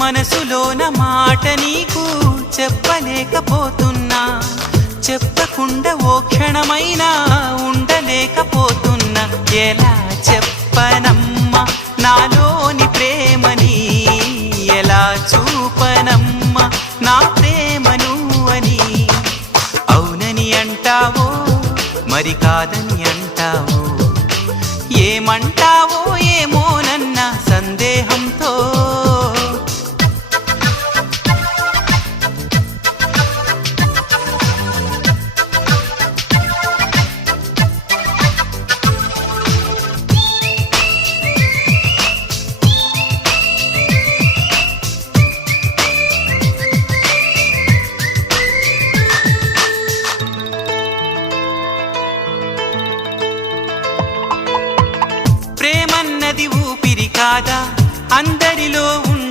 మనసులోన మాట నీకు చెప్పలేకపోతున్నా, చెప్పకుండా ఓ క్షణమైనా ఉండలేకపోతున్నా. ఎలా చెప్పనమ్మా నాలోని ప్రేమని, ఎలా చూపనమ్మా నా ప్రేమను అని. అవునని అంటావో మరి కాదని